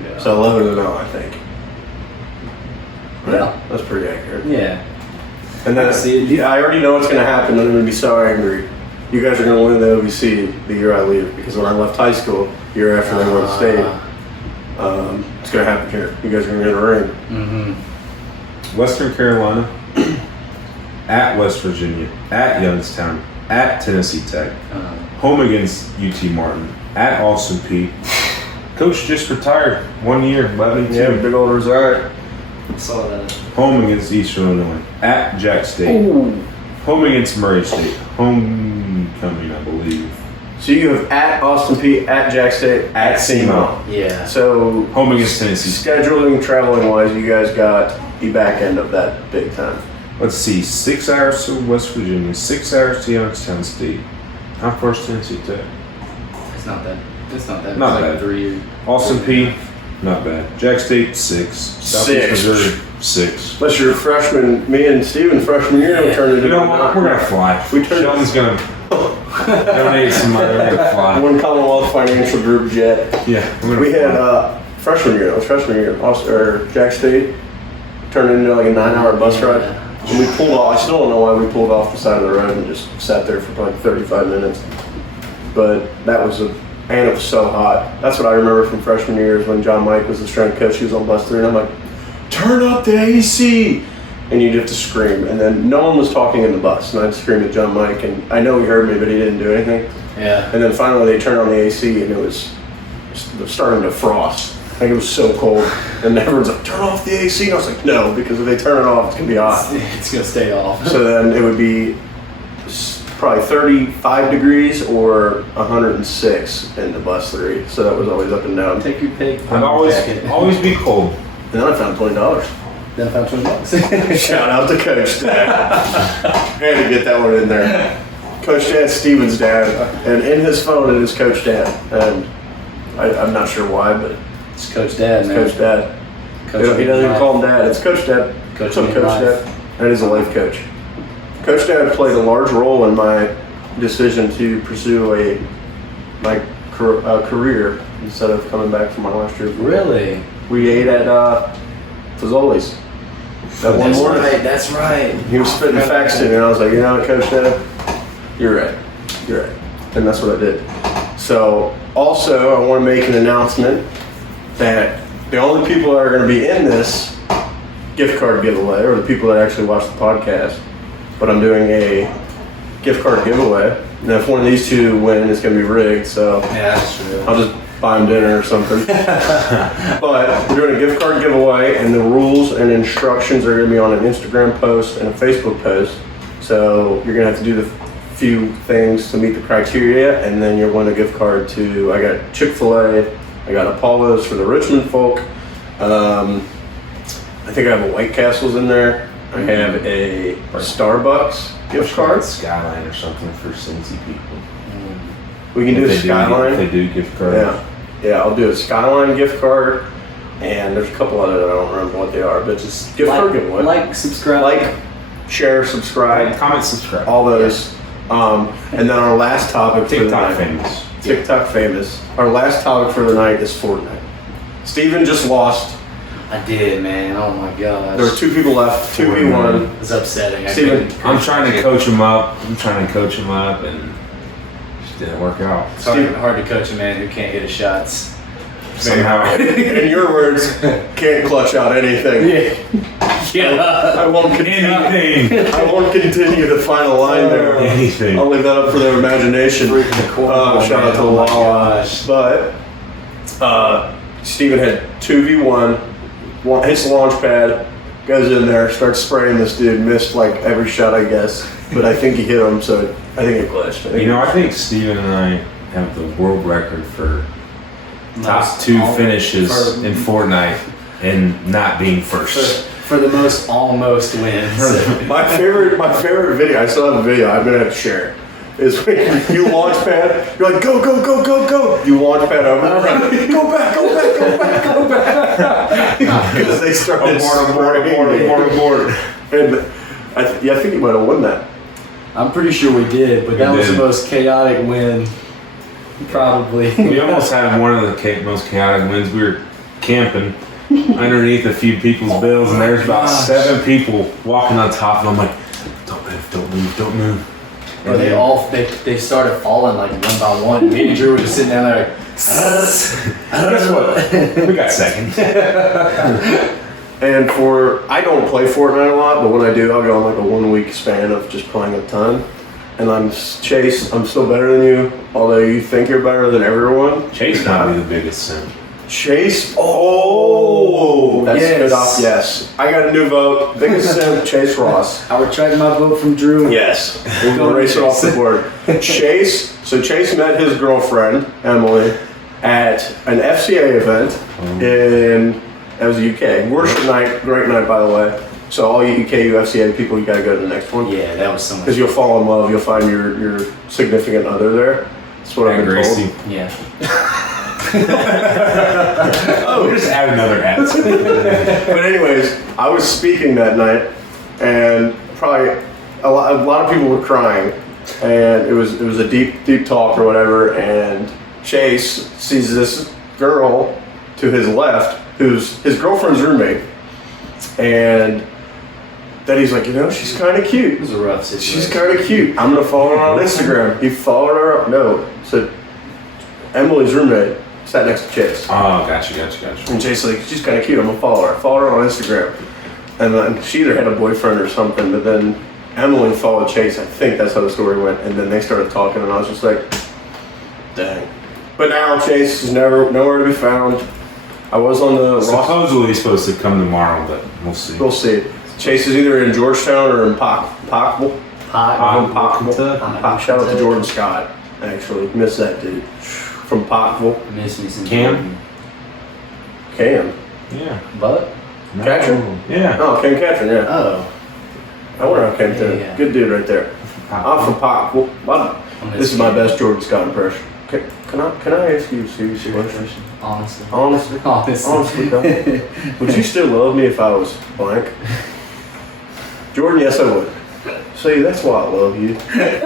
Yeah. So 11 and 0, I think. Yeah. That's pretty accurate. Yeah. And then I see it. yeah, I already know what's going to happen. I'm going to be so angry. You guys are going to win the OVC the year I leave because when I left high school, the year after they won state, it's going to happen here. You guys are going to get a ring. Mm-hmm. Western Carolina, at West Virginia, at Youngstown, at Tennessee Tech, home against UT Martin, at Austin Peay. Coach just retired 1 year, 11 Yeah, big old resort. Saw that. Home against Eastern Illinois, at Jack State, home against Murray State, homecoming, I believe. So you have at Austin Peay, at Jack State, at SEMO. Yeah. So Home against Tennessee State. scheduling, traveling wise, you guys got the back end of that big time. Let's see, 6 hours to West Virginia, 6 hours to Youngstown State. How far is Tennessee Tech? It's not that. It's not that. Not it's bad. like 3 years. Austin Peay, not bad. Jack State, 6. Southeast 6. Missouri, 6. Unless you're a freshman, me and Steven freshman year, we turned it You know into what? We're gonna fly. We turned- Shelton's gonna donate some money. We're gonna fly. One Commonwealth Financial Group jet. Yeah, we're gonna We fly. had freshman year, Jack State turned into like a 9-hour bus ride. And we pulled off. I still don't know why we pulled off the side of the road and just sat there for like 35 minutes. But that was and it was so hot. That's what I remember from freshman years when John Mike was the strength coach. He was on bus 3, and I'm like, turn up the AC. And you'd have to scream. And then no one was talking in the bus. And I'd scream at John Mike. And I know he heard me, but he didn't do anything. Yeah. And then finally they turned on the AC, and it was starting to frost. Like, it was so cold. And everyone's like, turn off the AC. And I was like, no, because if they turn it off, it's going to be hot. It's going to stay off. So then it would be probably 35 degrees or 106 in the bus 3. So that was always up and down. Take your pick. I'd always be cold. And then I found $20. Then I found $20. Shout out to Coach Dad. Had to get that one in there. Coach Dad, Steven's dad, and in his phone it is Coach Dad. And I'm not sure why, but It's Coach Dad, it's man. Coach Dad. Coach He doesn't even call him Dad. It's Coach Dad. Coach What's up, Coach Dad? That is a life coach. Coach Dad played a large role in my decision to pursue my career instead of coming back for my last year. Really? We ate at Fazoli's. That one morning. That's right. He was spitting facts to me, and I was like, you know what, Coach Dad? You're right. You're right. And that's what I did. So, also, I want to make an announcement that the only people that are going to be in this gift card giveaway are the people that actually watch the podcast. But I'm doing a gift card giveaway. And if one of these two win, it's going to be rigged. So, Yeah, that's true. I'll just buy them dinner or something. But we're doing a gift card giveaway, and the rules and instructions are going to be on an Instagram post and a Facebook post. So you're going to have to do the few things to meet the criteria, and then you'll win a gift card to, I got Chick-fil-A, I got Apollo's for the Richmond folk. I think I have a White Castle's in there. I have a Starbucks gift card. Skyline or something for Cincy people. We can do a Skyline. If they do gift card. Yeah, I'll do a Skyline gift card, and there's a couple other that I don't remember what they are, but just gift card giveaway. Like, subscribe. Like, share, subscribe, Comment, subscribe. all those. And then our last topic for the TikTok night. famous. TikTok famous. Our last topic for the night is Fortnite. Steven just lost. I did, man. Oh my gosh. There were 2 people left, 2v1. It was upsetting. Steven, I'm trying to coach him up. and it just didn't work out. It's hard to coach a man who can't hit his shots. Somehow. in your words, can't clutch out anything. Yeah. I won't continue. Anything. I won't continue to find a line there. Anything. I'll leave that up for their imagination. Shout out to Oh my Lala. gosh. But Steven had 2v1, hits the launch pad, goes in there, starts spraying this dude, missed like every shot, I guess. But I think he hit him, so I think it glitched. I think Steven and I have the world record for top 2 finishes in Fortnite and not being first. For the most almost wins. My favorite video, I still have a video, I'm gonna have to share it, is when you launch pad, you're like, go, go, go, go, go. You launch pad over, go back, go back, go back, go back. Because they started Abort. And I think you might have won that. I'm pretty sure we did, but that We was did. the most chaotic win. Probably. We almost had one of the most chaotic wins. We were camping underneath a few people's bills, and there's about 7 people walking on top of them. I'm like, don't move, don't move, don't move. Or they started falling like one by one. Me and Drew were just sitting down there like, Guess what? We got second. And I don't play Fortnite a lot, but when I do, I'll go on like a 1 week span of just playing a ton. And Chase, I'm still better than you, although you think you're better than everyone. Chase might be the biggest sin. Chase, that's good off, yes. I got a new vote, biggest simp, Chase Ross. I retract my vote from Drew. Yes, we're going to erase it off the board. Chase met his girlfriend, Emily, at an FCA event that was the UK. Worship night, great night by the way. So all you UK UFCA people, you gotta go to the next one. Yeah, that was so much. Because you'll fall in love, you'll find your significant other there. That's what I've been told. Yeah. Oh, just add another ad. But anyways, I was speaking that night, and probably a lot of people were crying, and it was a deep talk or whatever. And Chase sees this girl to his left, who's his girlfriend's roommate, and Then he's like, she's kind of It cute. was a rough situation. She's kind of cute. I'm going to follow her on Instagram. He followed her up. No. So Emily's roommate sat next to Chase. Oh, gotcha. And Chase like, she's kind of cute. I'm going to follow her. Follow her on Instagram. And then she either had a boyfriend or something, but then Emily followed Chase. I think that's how the story went. And then they started talking, and I was just like, dang. But now Chase is nowhere to be found. I was on the Supposedly he's supposed to come tomorrow, but we'll see. We'll see. Chase is either in Georgetown or in Parkville. Shout out to Jordan Scott. Actually, miss that dude from Parkville. Miss me some Cam? Cam. Yeah. But? Catcher? Yeah. Oh, Cam Catcher. Yeah. Oh. I wonder how Cam did. Yeah. Good dude right there. I'm from Parkville. This is my best Jordan Scott impression. Can I ask you a serious question? Honestly, though, would you still love me if I was blank? Jordan, yes, I would. See, that's why I love you.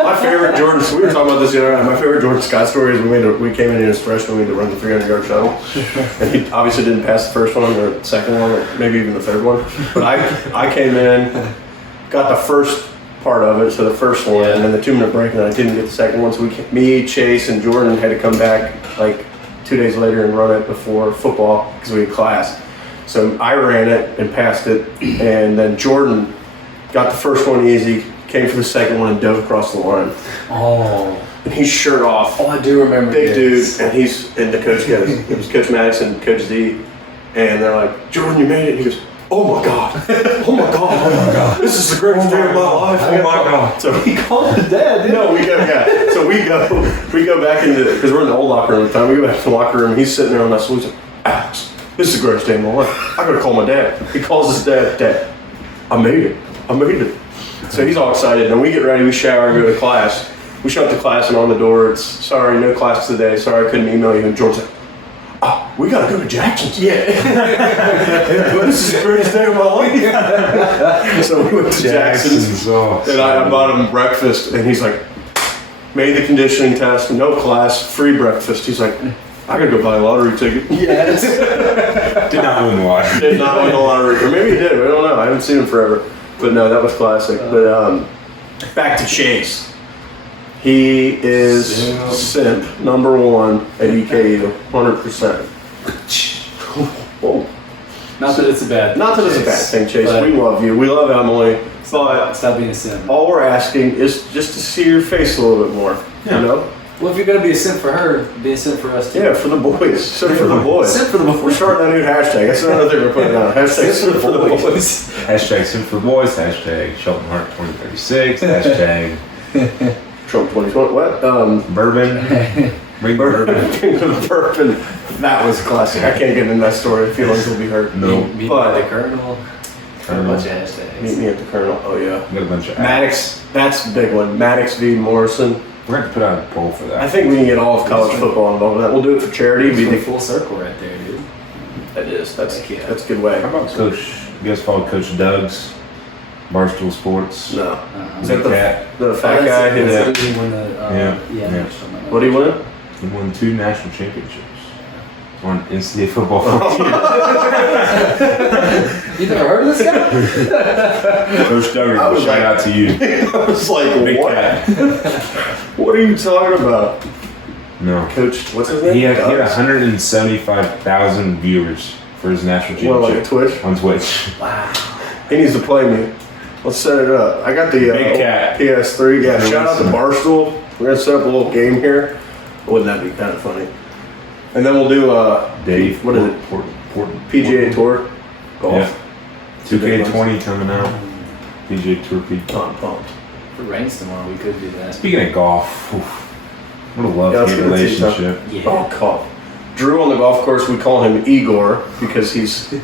My favorite Jordan, we were talking about this the other night. My favorite Jordan Scott story is we came in as freshmen, we had to run the 300-yard shuttle. And he obviously didn't pass the first one or the second one or maybe even the third one. But I came in, got the first part of it, so the first one, and then the 2-minute break, and I didn't get the second one. So me, Chase, and Jordan had to come back like 2 days later and run it before football because we had class. So I ran it and passed it, and then Jordan got the first one easy, came for the second one and dove across the line. Oh. And he's shirt off. Oh, I do remember Big this. dude, and the coach goes, it was Coach Madison, Coach Z, and they're like, Jordan, you made it. And he goes, oh my God, oh my God, this is the greatest day of my life. Oh my God. So He called his dad, didn't no, we go. So we go back into because we're in the old locker room at the time. We go back to the locker room. He's sitting there on that solution. Alex, this is the greatest day of my life. I gotta call my dad. He calls his dad. Dad, I made it. So he's all excited. And we get ready. We shower and go to class. We show up to class and on the door it's sorry, no class today. Sorry, I couldn't email you. And George's like, we gotta go to Jackson's. Yeah. This is the greatest day of my life. So we went to Jackson's and I bought him breakfast, and he's like, made the conditioning test, no class, free breakfast. He's like, I gotta go buy a lottery ticket. Yes. Did not win the lottery. Did not win the lottery. Or maybe he did, I don't know. I haven't seen him forever. But no, that was classic. But back to Chase. He is simp #1 at EKU, 100%. Whoa. Not that it's a bad thing. Not that it's a bad thing, Chase. But We love you. We love Emily. But stop being a simp. all we're asking is just to see your face a little bit more. Yeah. You know? Well, if you're gonna be a simp for her, be a simp for us too. Yeah, for the boys. Simp for the boys. Simp for the boys. We're starting a new hashtag. That's another thing we're putting out. Hashtag simp for the boys. Hashtag Sim for the Boys. Hashtag Shelton Hart 2036. Hashtag Trump 2020. What? Bourbon. Bring bourbon. Bourbon. That was classic. I can't get into that story. Feelings will be hurt. No. Meet But- the Colonel. A bunch of hashtags. Meet me at the Colonel. Oh yeah. We got a bunch of Maddox. That's the big one. Maddox v. Morrison. We're going to put out a poll for that. I think we can get all of college football involved in that. We'll do it for charity. Be Be the the, full circle right there, dude. that is. That's Heck yeah. that's a good way. How about Coach? You guys follow Coach Doug's Barstool Sports? No. Uh-huh. Is that Cat. the fat guy who? That's the one that, Yeah. What do you win? He won 2 national championships on NCAA football. You never heard of this guy? Coach Doug, I was shout like- out to you. I was like, Big what? cat. What are you talking about, No. Coach? What's his name? He had Douglas? 175,000 viewers for his national What, like a championship Twitch? on Twitch. Wow. He needs to play me. Let's set it up. I got the Big cat. PS3. Yeah, shout out to Barstool. We're gonna set up a little game here. Wouldn't that be kind of funny? And then we'll do Dave, What is it? PGA Tour golf. Yeah. 2K20 coming out. PGA Tour P. Oh, I'm pumped. If it rains tomorrow, we could do that. Speaking of golf, oof, what a Yeah, love-hate let's get into relationship. Yeah. Oh, God. Drew on the golf course, we call him Igor because he's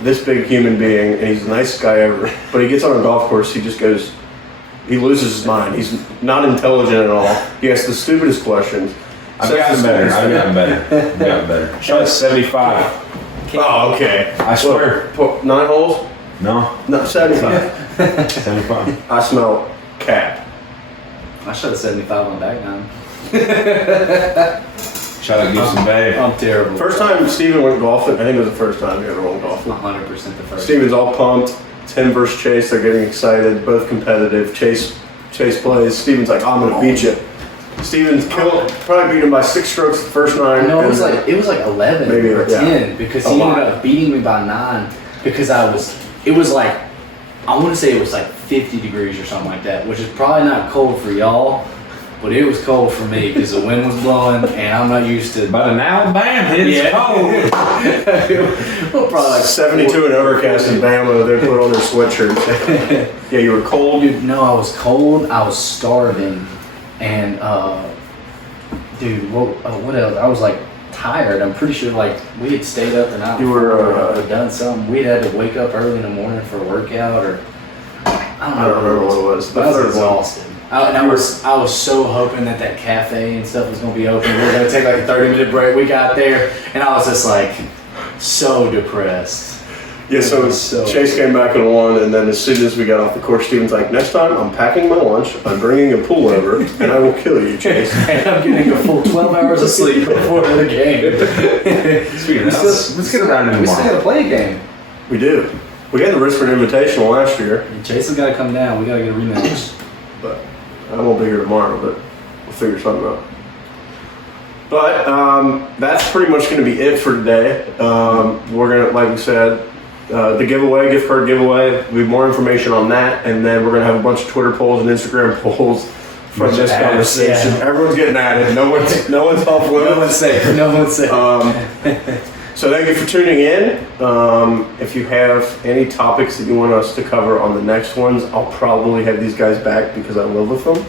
this big human being and he's the nicest guy ever. But he gets on a golf course, he just goes, he loses his mind. He's not intelligent at all. He asks the stupidest questions. I've Says gotten the better. stupidest thing. Shot 75. Oh, okay. I swear. What, 9 holes? No, No, 75. 75. I smell cat. I shot a 75 on back nine. Shout out Gibson Bay. I'm terrible. First time Steven went golfing, I think it was the first time he ever went golfing. 100% the first. Steven's all pumped. Tim versus Chase. They're getting excited, both competitive. Chase plays. Steven's like, I'm gonna beat you. Steven's probably beat him by 6 strokes the first 9. No, it was like 11 maybe, or 10 because he ended up beating me by 9 because it was like, I want to say it was like 50 degrees or something like that, which is probably not cold for y'all, but it was cold for me because the wind was blowing and I'm not used to. But in Alabama, it's cold. Well, probably like 72 and overcast in Bama. They put on their sweatshirts. Yeah, you were cold. Dude, no, I was cold. I was starving, and dude, what else? I was like tired. I'm pretty sure like we had stayed up the night before or done something. We had to wake up early in the morning for a workout, or I don't remember what it was. But I was exhausted. I was so hoping that cafe and stuff was gonna be open. We were gonna take like a 30-minute break. We got there, and I was just like so depressed. Yeah, so Chase came back and won, and then as soon as we got off the course, Steven's like, next time I'm packing my lunch, I'm bringing a pullover, and I will kill you, Chase. And I'm getting a full 12 hours of sleep before the game. Speaking of that, let's get around to We still tomorrow. gotta play a game. We do. We had the Richmond Invitational last year, And Jason's gotta come down. We gotta get a rematch. but I won't be here tomorrow, but we'll figure something out. But that's pretty much going to be it for today. We're going to, like we said, the giveaway, gift card giveaway, we have more information on that, and then we're going to have a bunch of Twitter polls and Instagram polls from this conversation. Yeah. Everyone's getting added. No one's off limits. No one's safe. No one's safe. So thank you for tuning in. If you have any topics that you want us to cover on the next ones, I'll probably have these guys back because I live with them.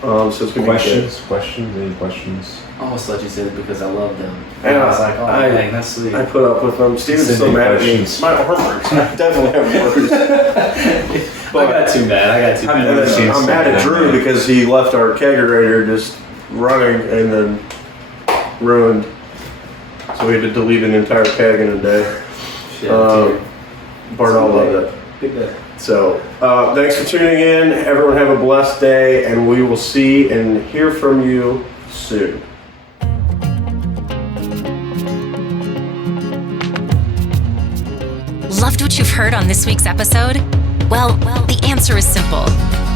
So it's going to be good. Questions? Any questions? I almost let you say it because I love them. And I was like, oh, dang, that's sweet. I put up with them. Steven's Send so me mad at me. questions. My arm hurts. I definitely have worries. I got too mad. And then I'm mad at Drew because he left our kegerator just running and then ruined. So we had to delete an entire keg in a day. Shit, Barnall loved it. Big day. So thanks for tuning in. Everyone have a blessed day, and we will see and hear from you soon. Loved what you've heard on this week's episode? Well, the answer is simple.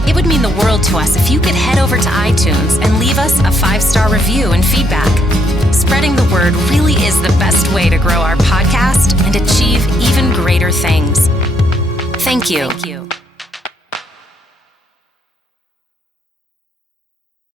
It would mean the world to us if you could head over to iTunes and leave us a 5-star review and feedback. Spreading the word really is the best way to grow our podcast and achieve even greater things. Thank you.